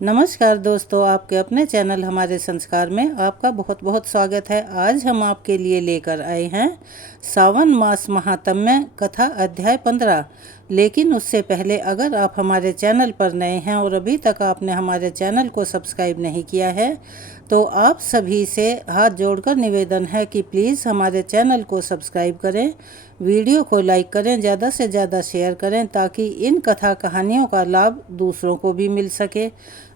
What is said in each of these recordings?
नमस्कार दोस्तों, आपके अपने चैनल हमारे संस्कार में आपका बहुत बहुत स्वागत है। आज हम आपके लिए लेकर आए हैं सावन मास महात्म्य कथा अध्याय 15। लेकिन उससे पहले अगर आप हमारे चैनल पर नए हैं और अभी तक आपने हमारे चैनल को सब्सक्राइब नहीं किया है तो आप सभी से हाथ जोड़कर निवेदन है कि प्लीज़ हमारे चैनल को सब्सक्राइब करें, वीडियो को लाइक करें, ज़्यादा से ज़्यादा शेयर करें ताकि इन कथा कहानियों का लाभ दूसरों को भी मिल सके।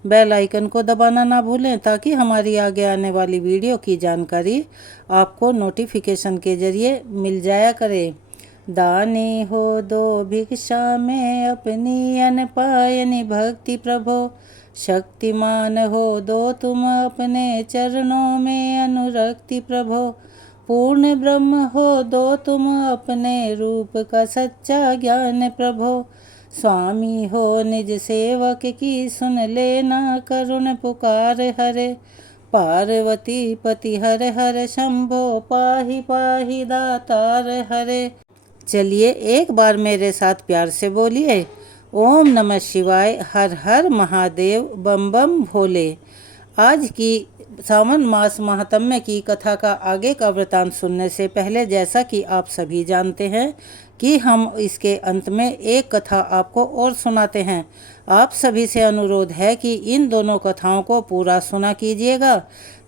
बेल आइकन को दबाना ना भूलें ताकि हमारी आगे आने वाली वीडियो की जानकारी आपको नोटिफिकेशन के ज़रिए मिल जाया करे। दानी हो दो भिक्षा में अपनी अन पायनि भक्ति प्रभो, शक्तिमान हो दो तुम अपने चरणों में अनुरक्ति प्रभो, पूर्ण ब्रह्म हो दो तुम अपने रूप का सच्चा ज्ञान प्रभो, स्वामी हो निज सेवक की सुन लेना करुण पुकार हरे, पार्वती पति हर हर शंभो पाहि पाहि दातार हरे। चलिए एक बार मेरे साथ प्यार से बोलिए, ओम नमः शिवाय, हर हर महादेव, बम बम भोले। आज की सावन मास महात्म्य की कथा का आगे का वृतांत सुनने से पहले जैसा कि आप सभी जानते हैं कि हम इसके अंत में एक कथा आपको और सुनाते हैं। आप सभी से अनुरोध है कि इन दोनों कथाओं को पूरा सुना कीजिएगा,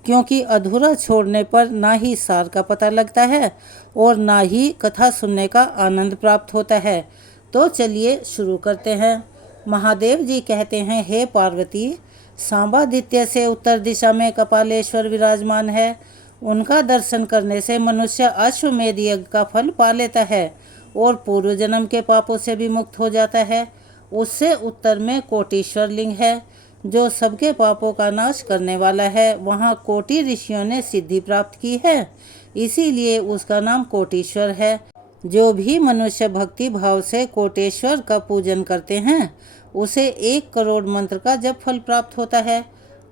क्योंकि अधूरा छोड़ने पर ना ही सार का पता लगता है और ना ही कथा सुनने का आनंद प्राप्त होता है। तो चलिए शुरू करते हैं। महादेव जी कहते हैं, हे पार्वती, सांबादित्य से उत्तर दिशा में कपालेश्वर विराजमान है। उनका दर्शन करने से मनुष्य अश्वमेध यज्ञ का फल पा लेता है और पूर्व जन्म के पापों से भी मुक्त हो जाता है। उससे उत्तर में कोटीश्वर लिंग है जो सबके पापों का नाश करने वाला है। वहाँ कोटि ऋषियों ने सिद्धि प्राप्त की है, इसीलिए उसका नाम कोटीश्वर है। जो भी मनुष्य भक्ति भाव से कोटेश्वर का पूजन करते हैं उसे 1 करोड़ मंत्र का जप फल प्राप्त होता है।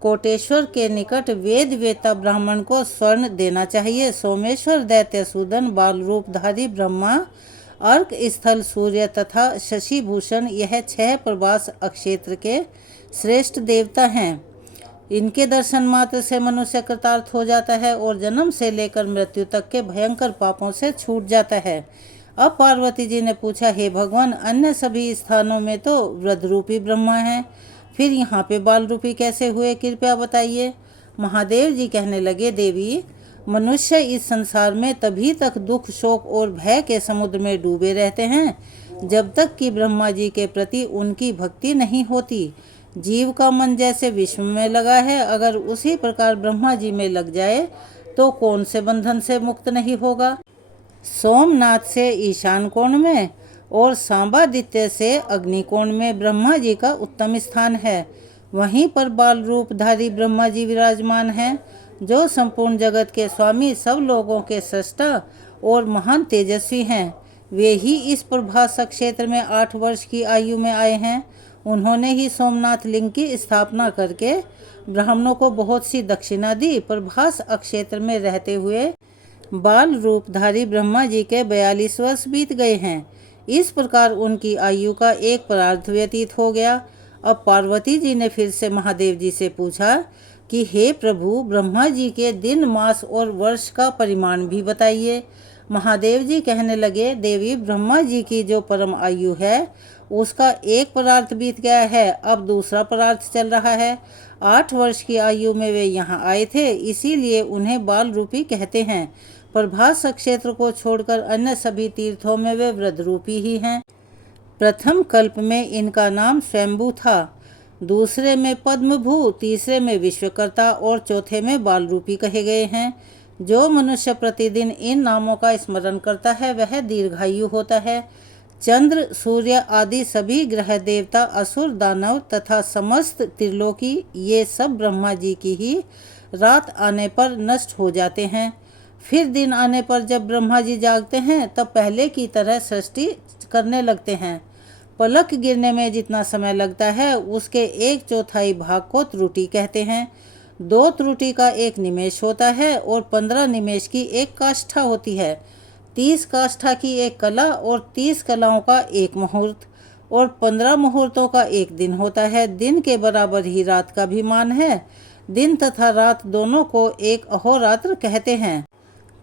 कोटेश्वर के निकट वेद वेता ब्राह्मण को स्वर्ण देना चाहिए। सोमेश्वर दैत्य सूदन बाल रूपधारी ब्रह्मा, अर्क स्थल सूर्य तथा शशि भूषण, यह 6 प्रभास अक्षेत्र के श्रेष्ठ देवता हैं। इनके दर्शन मात्र से मनुष्य कृतार्थ हो जाता है और जन्म से लेकर मृत्यु तक के भयंकर पापों से छूट जाता है। अब पार्वती जी ने पूछा, हे भगवान, अन्य सभी स्थानों में तो वृद्ध रूपी ब्रह्मा हैं, फिर यहाँ पे बाल रूपी कैसे हुए, कृपया बताइए। महादेव जी कहने लगे, देवी, मनुष्य इस संसार में तभी तक दुख शोक और भय के समुद्र में डूबे रहते हैं जब तक कि ब्रह्मा जी के प्रति उनकी भक्ति नहीं होती। जीव का मन जैसे विश्व में लगा है, अगर उसी प्रकार ब्रह्मा जी में लग जाए तो कौन से बंधन से मुक्त नहीं होगा। सोमनाथ से ईशान कोण में और सांबादित्य से अग्निकोण में ब्रह्मा जी का उत्तम स्थान है। वहीं पर बाल रूपधारी ब्रह्मा जी विराजमान हैं, जो संपूर्ण जगत के स्वामी, सब लोगों के सृष्टा और महान तेजस्वी हैं। वे ही इस प्रभास क्षेत्र में 8 वर्ष की आयु में आए हैं। उन्होंने ही सोमनाथ लिंग की स्थापना करके ब्राह्मणों को बहुत सी दक्षिणा दी। प्रभास क्षेत्र में रहते हुए बाल रूपधारी ब्रह्मा जी के 42 वर्ष बीत गए हैं। इस प्रकार उनकी आयु का एक परार्ध व्यतीत हो गया। अब पार्वती जी ने फिर से महादेव जी से पूछा कि हे प्रभु, ब्रह्मा जी के दिन, मास और वर्ष का परिमाण भी बताइए। महादेव जी कहने लगे, देवी, ब्रह्मा जी की जो परम आयु है उसका एक परार्थ बीत गया है, अब दूसरा परार्थ चल रहा है। 8 वर्ष की आयु में वे यहाँ आए थे, इसीलिए उन्हें बाल रूपी कहते हैं। प्रभास क्षेत्र को छोड़कर अन्य सभी तीर्थों में वे वृद्ध रूपी ही हैं। प्रथम कल्प में इनका नाम स्वयंभू था, दूसरे में पद्मभू, तीसरे में विश्वकर्ता और चौथे में बाल रूपी कहे गए हैं। जो मनुष्य प्रतिदिन इन नामों का स्मरण करता है वह दीर्घायु होता है। चंद्र, सूर्य आदि सभी ग्रह देवता, असुर, दानव तथा समस्त त्रिलोकी, ये सब ब्रह्मा जी की ही रात आने पर नष्ट हो जाते हैं। फिर दिन आने पर जब ब्रह्मा जी जागते हैं तब पहले की तरह सृष्टि करने लगते हैं। पलक गिरने में जितना समय लगता है उसके 1/4 भाग को त्रुटि कहते हैं। 2 त्रुटि का 1 निमेष होता है और 15 निमेष की 1 काष्ठा होती है। 30 काष्ठा की 1 कला और 30 कलाओं का 1 मुहूर्त। और 15 मुहूर्तों का एक दिन होता है। दिन के बराबर ही रात का भी मान है। दिन तथा रात दोनों को एक अहोरात्र कहते हैं।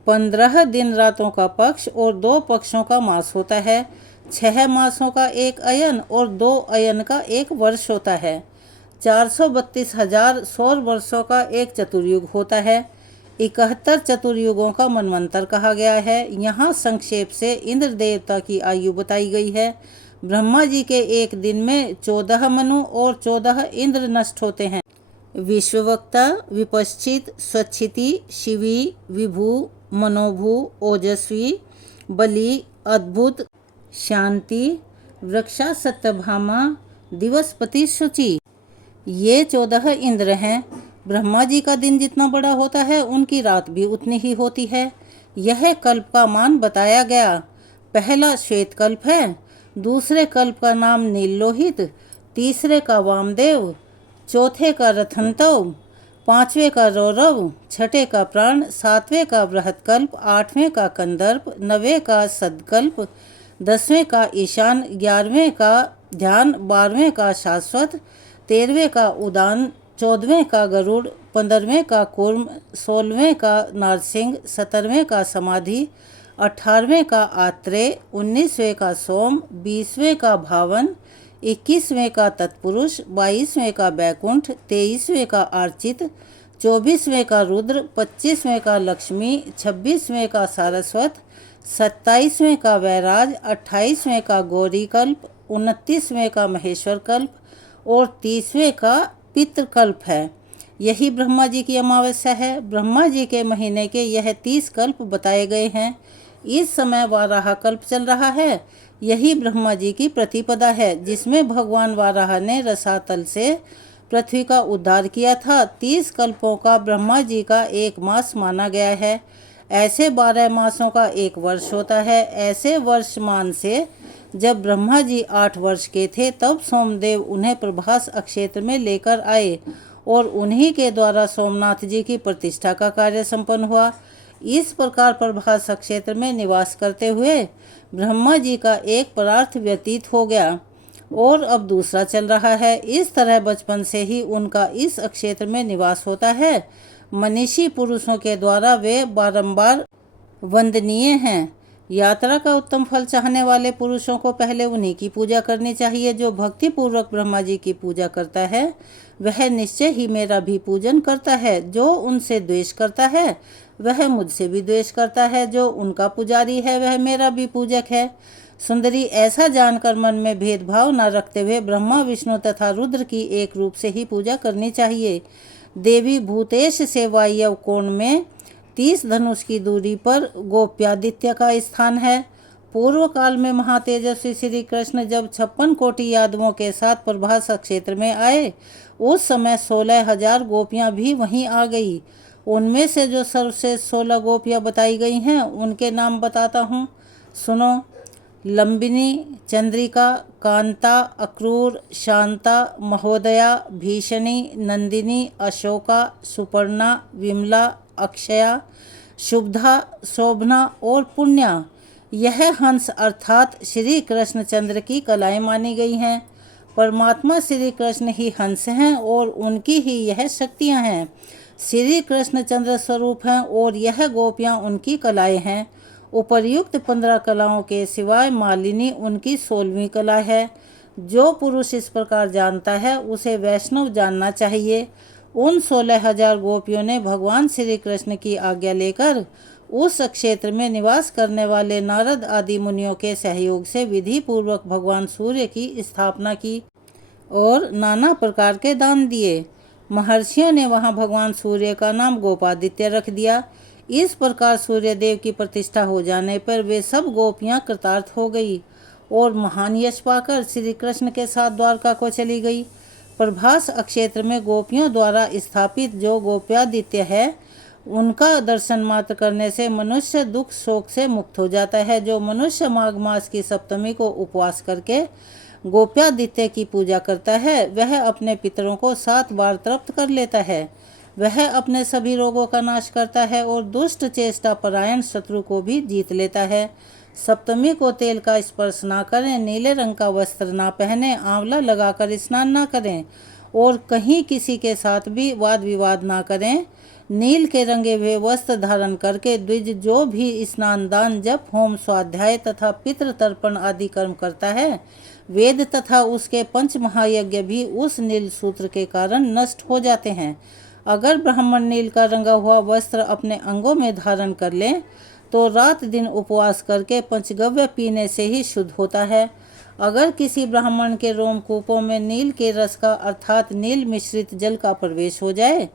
15 दिन रातों का पक्ष और 2 पक्षों का मास होता है। 6 मासों का एक अयन और 2 अयन का एक वर्ष होता है। 432,000 सौर वर्षों का एक चतुर्युग होता है। 71 चतुर्युगों का मनवंतर कहा गया है। यहाँ संक्षेप से इंद्र देवता की आयु बताई गई है। ब्रह्मा जी के एक दिन में 14 मनु और 14 इंद्र नष्ट होते हैं। विश्ववक्ता, विपश्चित, स्वच्छिति, शिवी, विभु, मनोभु, ओजस्वी, बलि, अद्भुत, शांति, वृक्षा, सत्यभामा, दिवसपति, शुचि, ये 14 इंद्र हैं। ब्रह्मा जी का दिन जितना बड़ा होता है उनकी रात भी उतनी ही होती है। यह कल्प का मान बताया गया। पहला श्वेत कल्प है, दूसरे कल्प का नाम नीललोहित, तीसरे का वामदेव, चौथे का रथंतव, पांचवें का रौरव, छठे का प्राण, सातवें का बृहत्कल्प, आठवें का कंदर्प, नवें का सदकल्प, 10वें का ईशान, 11वें का ध्यान, 12वें का शाश्वत, 13वें का उदान, 14वें का गरुड़, 15वें का कूर्म, 16वें का नारसिंह, 17वें का समाधि, 18वें का आत्रेय, 19वें का सोम, 20वें का भावन, 21वें का तत्पुरुष, 22वें का बैकुंठ, 23वें का अर्चित, 24वें का रुद्र, 25वें का लक्ष्मी, 26वें का सारस्वत, 27वें का वैराज, 28वें का गौरी कल्प, 29वें का महेश्वर कल्प और 30वें का पितृकल्प है। यही ब्रह्मा जी की अमावस्या है। ब्रह्मा जी के महीने के यह 30 कल्प बताए गए हैं। इस समय वाराह कल्प चल रहा है। यही ब्रह्मा जी की प्रतिपदा है जिसमें भगवान वाराह ने रसातल से पृथ्वी का उद्धार किया था। 30 कल्पों का ब्रह्मा जी का एक मास माना गया है। ऐसे 12 मासों का एक वर्ष होता है। ऐसे वर्षमान से जब ब्रह्मा जी 8 वर्ष के थे तब सोमदेव उन्हें प्रभास अक्षेत्र में लेकर आए और उन्हीं के द्वारा सोमनाथ जी की प्रतिष्ठा का कार्य संपन्न हुआ। इस प्रकार प्रभास क्षेत्र में निवास करते हुए ब्रह्मा जी का एक परार्थ व्यतीत हो गया और अब दूसरा चल रहा है। इस तरह बचपन से ही उनका इस क्षेत्र में निवास होता है। मनीषी पुरुषों के द्वारा वे बारंबार वंदनीय हैं। यात्रा का उत्तम फल चाहने वाले पुरुषों को पहले उन्हीं की पूजा करनी चाहिए। जो भक्ति पूर्वक ब्रह्मा जी की पूजा करता है वह निश्चय ही मेरा भी पूजन करता है। जो उनसे द्वेष करता है वह मुझसे भी द्वेष करता है। जो उनका पुजारी है वह मेरा भी पूजक है। सुंदरी, ऐसा जानकर मन में भेदभाव न रखते हुए ब्रह्मा, विष्णु तथा रुद्र की एक रूप से ही पूजा करनी चाहिए। देवी भूतेश से वायव्य कोण में 30 धनुष की दूरी पर गोप्यादित्य का स्थान है। पूर्व काल में महातेजस्वी श्री कृष्ण जब 56 कोटि यादवों के साथ प्रभास क्षेत्र में आए उस समय 16,000 गोपियां भी वहीं आ गई। उनमें से जो सर्वश्रेष्ठ 16 गोपियां बताई गई हैं उनके नाम बताता हूँ, सुनो। लंबिनी, चंद्रिका, कांता, अक्रूर, शांता, महोदया, भीषणी, नंदिनी, अशोका, सुपर्णा, विमला, अक्षया, शुभधा, शोभना और पुण्या। यह हंस अर्थात श्री कृष्णचंद्र की कलाएं मानी गई हैं। परमात्मा श्री कृष्ण ही हंस हैं और उनकी ही यह शक्तियां हैं। श्री कृष्णचंद्र स्वरूप हैं और यह गोपियां उनकी कलाएं हैं। उपर्युक्त 15 कलाओं के सिवाय मालिनी उनकी 16वीं कला है। जो पुरुष इस प्रकार जानता है उसे वैष्णव जानना चाहिए। उन 16,000 गोपियों ने भगवान श्री कृष्ण की आज्ञा लेकर उस क्षेत्र में निवास करने वाले नारद आदि मुनियों के सहयोग से विधि पूर्वक भगवान सूर्य की स्थापना की और नाना प्रकार के दान दिए। महर्षियों ने वहां भगवान सूर्य का नाम गोपादित्य रख दिया। इस प्रकार सूर्यदेव की प्रतिष्ठा हो जाने पर वे सब गोपियां कृतार्थ हो गई और महान यश पाकर श्री कृष्ण के साथ द्वारका को चली गई। प्रभास क्षेत्र में गोपियों द्वारा स्थापित जो गोप्यादित्य है उनका दर्शन मात्र करने से मनुष्य दुख शोक से मुक्त हो जाता है। जो मनुष्य माघ मास की सप्तमी को उपवास करके गोप्यादित्य की पूजा करता है वह अपने पितरों को 7 बार तृप्त कर लेता है। वह अपने सभी रोगों का नाश करता है और दुष्ट चेष्टा परायण शत्रु को भी जीत लेता है। सप्तमी को तेल का स्पर्श ना करें, नीले रंग का वस्त्र ना पहने, आंवला लगाकर स्नान ना करें और कहीं किसी के साथ भी वाद विवाद ना करें। नील के रंगे हुए वस्त्र धारण करके द्विज जो भी स्नान, दान, जप, होम, स्वाध्याय तथा पितृ तर्पण आदि कर्म करता है, वेद तथा उसके पंच महायज्ञ भी उस नील सूत्र के कारण नष्ट हो जाते हैं। अगर ब्राह्मण नील का रंगा हुआ वस्त्र अपने अंगों में धारण कर ले तो रात दिन उपवास करके पंचगव्य पीने से ही शुद्ध होता है। अगर किसी ब्राह्मण के रोमकूपों में नील के रस का अर्थात नील मिश्रित जल का प्रवेश हो जाए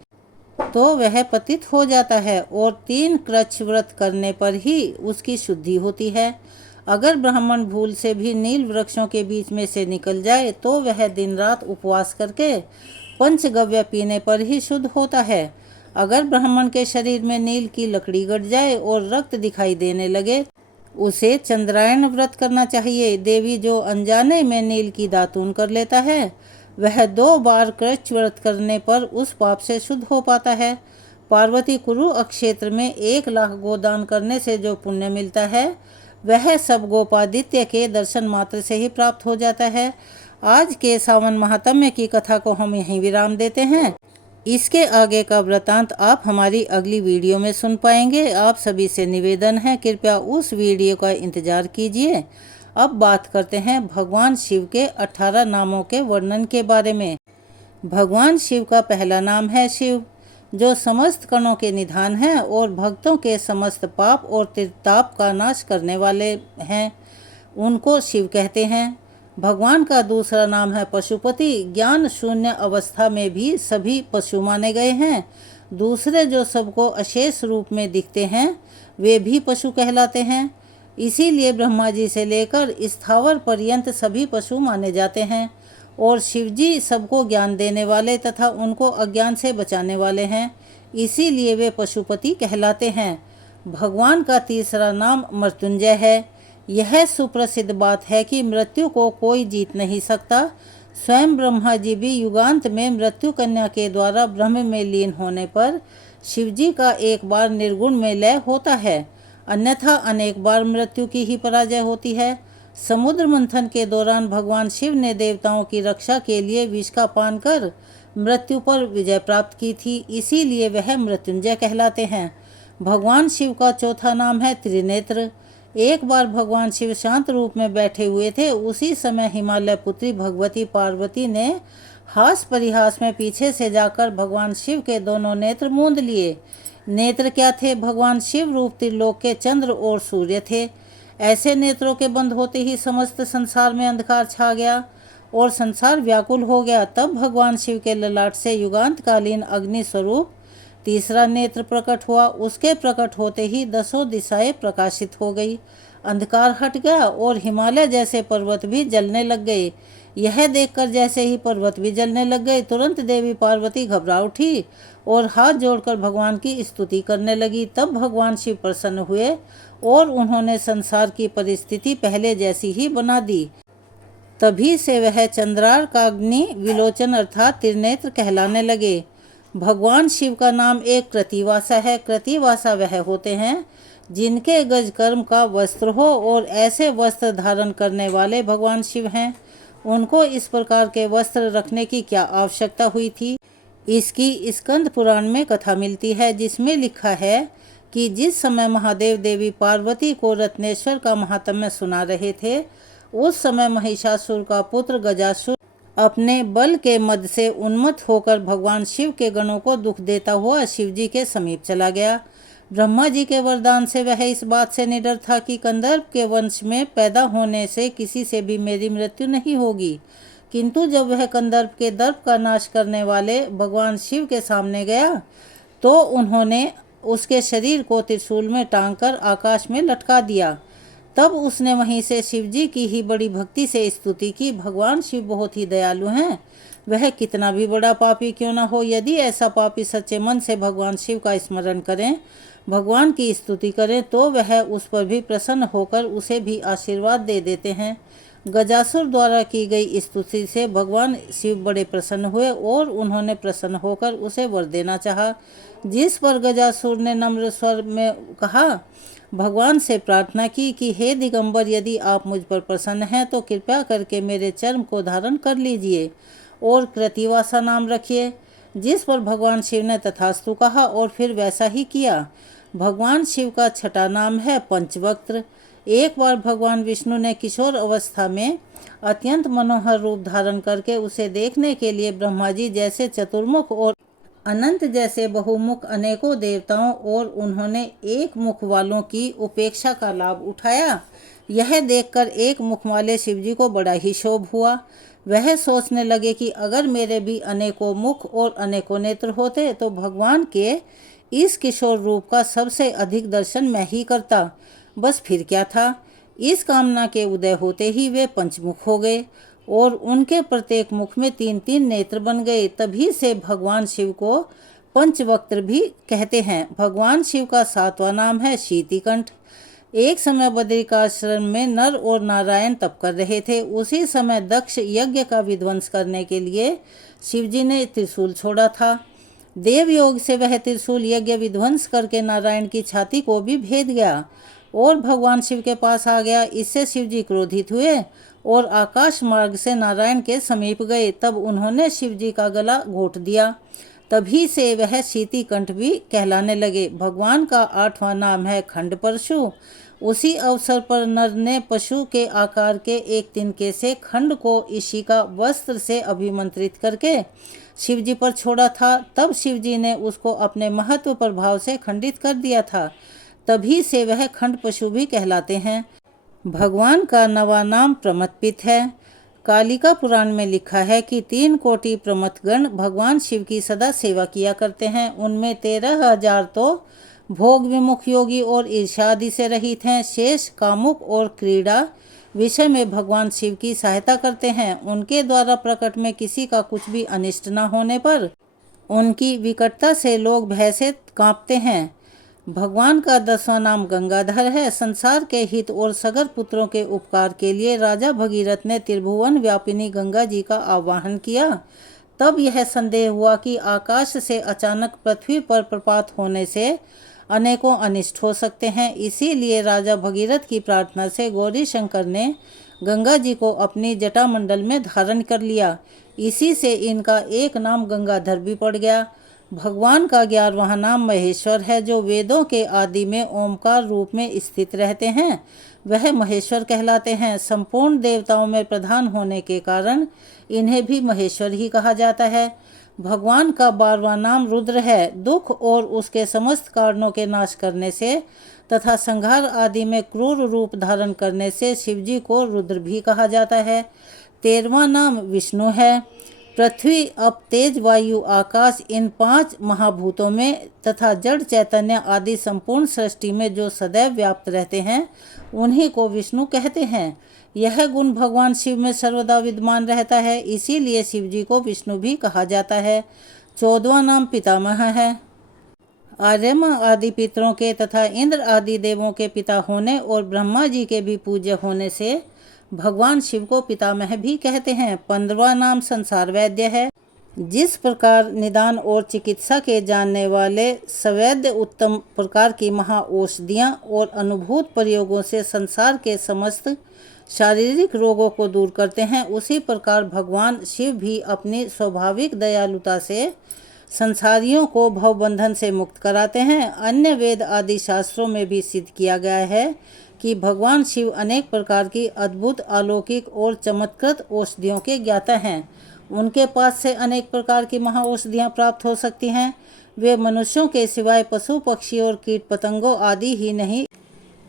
तो वह पतित हो जाता है और 3 कृच्छ व्रत करने पर ही उसकी शुद्धि होती है। अगर ब्राह्मण भूल से भी नील वृक्षों के बीच में से निकल जाए तो वह दिन रात उपवास करके पंचगव्य पीने पर ही शुद्ध होता है। अगर ब्राह्मण के शरीर में नील की लकड़ी गड़ जाए और रक्त दिखाई देने लगे उसे चंद्रायण व्रत करना चाहिए। देवी जो अनजाने में नील की दातून कर लेता है वह 2 बार कृच्छ व्रत करने पर उस पाप से शुद्ध हो पाता है। पार्वती कुरु क्षेत्र में 1 लाख गोदान करने से जो पुण्य मिलता है वह सब गोपादित्य के दर्शन मात्र से ही प्राप्त हो जाता है। आज के सावन महात्म्य की कथा को हम यहीं विराम देते हैं। इसके आगे का वृतांत आप हमारी अगली वीडियो में सुन पाएंगे। आप सभी से निवेदन है कृपया उस वीडियो का इंतजार कीजिए। अब बात करते हैं भगवान शिव के 18 नामों के वर्णन के बारे में। भगवान शिव का पहला नाम है शिव, जो समस्त कणों के निधान हैं और भक्तों के समस्त पाप और त्रिताप का नाश करने वाले हैं, उनको शिव कहते हैं। भगवान का दूसरा नाम है पशुपति। ज्ञान शून्य अवस्था में भी सभी पशु माने गए हैं। दूसरे जो सबको अशेष रूप में दिखते हैं वे भी पशु कहलाते हैं। इसीलिए ब्रह्मा जी से लेकर स्थावर पर्यंत सभी पशु माने जाते हैं और शिवजी सबको ज्ञान देने वाले तथा उनको अज्ञान से बचाने वाले हैं, इसीलिए वे पशुपति कहलाते हैं। भगवान का तीसरा नाम मृत्युंजय है। यह सुप्रसिद्ध बात है कि मृत्यु को कोई जीत नहीं सकता। स्वयं ब्रह्मा जी भी युगांत में मृत्यु कन्या के द्वारा ब्रह्म में लीन होने पर शिवजी का एक बार निर्गुण में लय होता है, अन्यथा अनेक बार मृत्यु की ही पराजय होती है। समुद्र मंथन के दौरान भगवान शिव ने देवताओं की रक्षा के लिए विष का पान कर मृत्यु पर विजय प्राप्त की थी, इसीलिए वह मृत्युंजय कहलाते हैं। भगवान शिव का चौथा नाम है त्रिनेत्र। एक बार भगवान शिव शांत रूप में बैठे हुए थे। उसी समय हिमालय पुत्री भगवती पार्वती ने हास परिहास में पीछे से जाकर भगवान शिव के दोनों नेत्र मूंद लिए। नेत्र क्या थे? भगवान शिव रूप त्रिलोक के चंद्र और सूर्य थे। ऐसे नेत्रों के बंद होते ही समस्त संसार में अंधकार छा गया और संसार व्याकुल हो गया। तब भगवान शिव के ललाट से युगांतकालीन अग्नि स्वरूप तीसरा नेत्र प्रकट हुआ। उसके प्रकट होते ही 10 दिशाएं प्रकाशित हो गई, अंधकार हट गया और हिमालय जैसे पर्वत भी जलने लग गए। यह देखकर जैसे ही पर्वत भी जलने लग गए, तुरंत देवी पार्वती घबरा उठी और हाथ जोड़कर भगवान की स्तुति करने लगी। तब भगवान शिव प्रसन्न हुए और उन्होंने संसार की परिस्थिति पहले जैसी ही बना दी। तभी से वह चंद्रार्काग्नि विलोचन अर्थात त्रिनेत्र कहलाने लगे। भगवान शिव का नाम एक कृतिवासा है। कृतिवासा वह होते हैं जिनके गज कर्म का वस्त्र हो और ऐसे वस्त्र धारण करने वाले भगवान शिव हैं। उनको इस प्रकार के वस्त्र रखने की क्या आवश्यकता हुई थी? इसकी स्कंद पुराण में कथा मिलती है, जिसमें लिखा है कि जिस समय महादेव देवी पार्वती को रत्नेश्वर का महात्म्य सुना रहे थे, उस समय महिषासुर का पुत्र गजासुर अपने बल के मद से उन्मत्त होकर भगवान शिव के गणों को दुख देता हुआ शिवजी के समीप चला गया। ब्रह्मा जी के वरदान से वह इस बात से निडर था कि कंदर्प के वंश में पैदा होने से किसी से भी मेरी मृत्यु नहीं होगी। किंतु जब वह कंदर्प के दर्प का नाश करने वाले भगवान शिव के सामने गया तो उन्होंने उसके शरीर को त्रिशूल में टांगकर आकाश में लटका दिया। तब उसने वहीं से शिवजी की ही बड़ी भक्ति से स्तुति की। भगवान शिव बहुत ही दयालु हैं, वह कितना भी बड़ा पापी क्यों न हो, यदि ऐसा पापी सच्चे मन से भगवान शिव का स्मरण करें, भगवान की स्तुति करें, तो वह उस पर भी प्रसन्न होकर उसे भी आशीर्वाद दे देते हैं। गजासुर द्वारा की गई स्तुति से भगवान शिव बड़े प्रसन्न हुए और उन्होंने प्रसन्न होकर उसे वर देना चाहा, जिस पर गजासुर ने नम्र स्वर में कहा, भगवान से प्रार्थना की कि हे दिगंबर, यदि आप मुझ पर प्रसन्न हैं तो कृपया करके मेरे चर्म को धारण कर लीजिए और कृतिवासा नाम रखिए। जिस पर भगवान शिव ने तथास्तु कहा और फिर वैसा ही किया। भगवान शिव का छठा नाम है पंचवक्त्र। एक बार भगवान विष्णु ने किशोर अवस्था में अत्यंत मनोहर रूप धारण करके उसे देखने के लिए ब्रह्मा जी जैसे चतुर्मुख और अनंत जैसे बहुमुख अनेकों देवताओं और उन्होंने एक मुख वालों की उपेक्षा का लाभ उठाया। यह देखकर एक मुख वाले शिवजी को बड़ा ही क्षोभ हुआ। वह सोचने लगे कि अगर मेरे भी अनेकों मुख और अनेकों नेत्र होते तो भगवान के इस किशोर रूप का सबसे अधिक दर्शन मैं ही करता। बस फिर क्या था। इस कामना के उदय होते ही वे पंचमुख हो गए और उनके प्रत्येक मुख में 3-3 नेत्र बन गए। तभी से भगवान शिव को पंचवक्त्र भी कहते हैं। भगवान शिव का 7वां नाम है शीतिकंठ। एक समय बद्रिकाश्रम में नर और नारायण तप कर रहे थे। उसी समय दक्ष यज्ञ का विध्वंस करने के लिए शिवजी ने त्रिशूल छोड़ा था। देव योग से वह त्रिशूल यज्ञ विध्वंस करके नारायण की छाती को भी भेद गया और भगवान शिव के पास आ गया। इससे शिवजी क्रोधित हुए और आकाश मार्ग से नारायण के समीप गए। तब उन्होंने शिवजी का गला घोंट दिया। तभी से वह शीतिकंठ भी कहलाने लगे। भगवान का 8वां नाम है खंड परशु। उसी अवसर पर नर ने पशु के आकार के एक तिनके से खंड को इसी का वस्त्र से अभिमंत्रित करके शिवजी पर छोड़ा था। तब शिवजी ने उसको अपने महत्व प्रभाव से खंडित कर दिया था। तभी से वह खंड पशु भी कहलाते हैं। भगवान का 9वां नाम प्रमथपित है। कालिका पुराण में लिखा है कि 3 कोटि प्रमथगण भगवान शिव की सदा सेवा किया करते हैं। उनमें 13,000 तो भोग विमुख योगी और ईर्ष्या आदि से रहित हैं। शेष कामुक और क्रीड़ा विषय में भगवान शिव की सहायता करते हैं। उनके द्वारा प्रकट में किसी का कुछ भी अनिष्ट न होने पर उनकी विकटता से लोग भय से कांपते हैं। भगवान का 10वां नाम गंगाधर है। संसार के हित और सगर पुत्रों के उपकार के लिए राजा भगीरथ ने त्रिभुवन व्यापिनी गंगा जी का आवाहन किया। तब यह संदेह हुआ कि आकाश से अचानक पृथ्वी पर प्रपात होने से अनेकों अनिष्ट हो सकते हैं। इसीलिए राजा भगीरथ की प्रार्थना से गौरी शंकर ने गंगा जी को अपनी जटामंडल में धारण कर लिया। इसी से इनका एक नाम गंगाधर भी पड़ गया। भगवान का 11वां नाम महेश्वर है, जो वेदों के आदि में ओमकार रूप में स्थित रहते हैं। वह महेश्वर कहलाते हैं। संपूर्ण देवताओं में प्रधान होने के कारण इन्हें भी महेश्वर ही कहा जाता है। भगवान का 12वां नाम रुद्र है। दुख और उसके समस्त कारणों के नाश करने से तथा संहार आदि में क्रूर रूप धारण करने से शिवजी को रुद्र भी कहा जाता है। 13वां नाम विष्णु है। पृथ्वी, अप, तेज, वायु, आकाश, इन 5 महाभूतों में तथा जड़ चैतन्य आदि संपूर्ण सृष्टि में जो सदैव व्याप्त रहते हैं उन्हीं को विष्णु कहते हैं। यह गुण भगवान शिव में सर्वदा विद्यमान रहता है। इसीलिए शिवजी को विष्णु भी कहा जाता है। 14वां नाम पितामह है। आर्यमा आदि पितरों के तथा इंद्र आदि देवों के पिता होने और ब्रह्मा जी के भी पूज्य होने से भगवान शिव को पितामह भी कहते हैं। 15वां नाम संसार वैद्य है। जिस प्रकार निदान और चिकित्सा के जानने वाले सवैद्य उत्तम प्रकार की महाऔषधियाँ और अनुभूत प्रयोगों से संसार के समस्त शारीरिक रोगों को दूर करते हैं, उसी प्रकार भगवान शिव भी अपनी स्वाभाविक दयालुता से संसारियों को भवबंधन से मुक्त कराते हैं। अन्य वेद आदि शास्त्रों में भी सिद्ध किया गया है कि भगवान शिव अनेक प्रकार की अद्भुत, अलौकिक और चमत्कृत औषधियों के ज्ञाता हैं। उनके पास से अनेक प्रकार की महाऔषधियाँ प्राप्त हो सकती हैं। वे मनुष्यों के सिवाय पशु, पक्षी और कीट पतंगों आदि ही नहीं,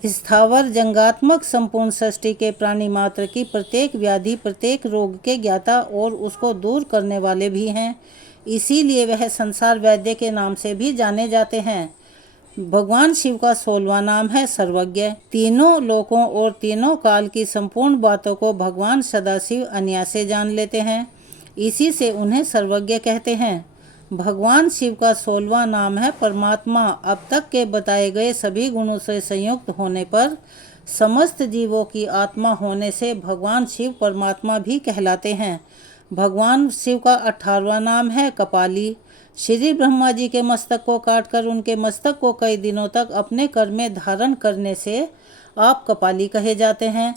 स्थावर जंगात्मक संपूर्ण सृष्टि के प्राणी मात्र की प्रत्येक व्याधि, प्रत्येक रोग के ज्ञाता और उसको दूर करने वाले भी हैं। इसीलिए वह संसार वैद्य के नाम से भी जाने जाते हैं। भगवान शिव का 16वां नाम है सर्वज्ञ। तीनों लोकों और तीनों काल की संपूर्ण बातों को भगवान सदाशिव अनायासे जान लेते हैं। इसी से उन्हें सर्वज्ञ कहते हैं। भगवान शिव का 16वां नाम है परमात्मा। अब तक के बताए गए सभी गुणों से संयुक्त होने पर समस्त जीवों की आत्मा होने से भगवान शिव परमात्मा भी कहलाते हैं। भगवान शिव का 18वां नाम है कपाली। श्री ब्रह्मा जी के मस्तक को काटकर उनके मस्तक को कई दिनों तक अपने कर में धारण करने से आप कपाली कहे जाते हैं।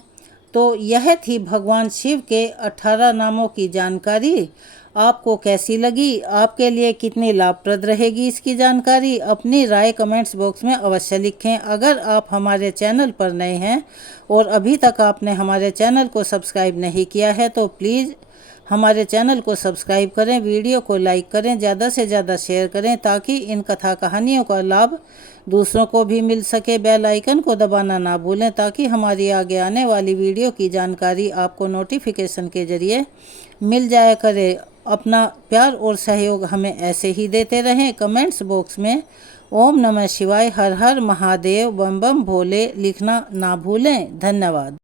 तो यह थी भगवान शिव के 18 नामों की जानकारी। आपको कैसी लगी? आपके लिए कितनी लाभप्रद रहेगी इसकी जानकारी? अपनी राय कमेंट्स बॉक्स में अवश्य लिखें। अगर आप हमारे चैनल पर नए हैं और अभी तक आपने हमारे चैनल को सब्सक्राइब नहीं किया है तो प्लीज़ हमारे चैनल को सब्सक्राइब करें, वीडियो को लाइक करें, ज़्यादा से ज़्यादा शेयर करें ताकि इन कथा कहानियों का लाभ दूसरों को भी मिल सके। बेल आइकन को दबाना ना भूलें ताकि हमारी आगे आने वाली वीडियो की जानकारी आपको नोटिफिकेशन के ज़रिए मिल जाया करे। अपना प्यार और सहयोग हमें ऐसे ही देते रहें। कमेंट्स बॉक्स में ओम नमः शिवाय, हर हर महादेव, बम बम भोले लिखना ना भूलें। धन्यवाद।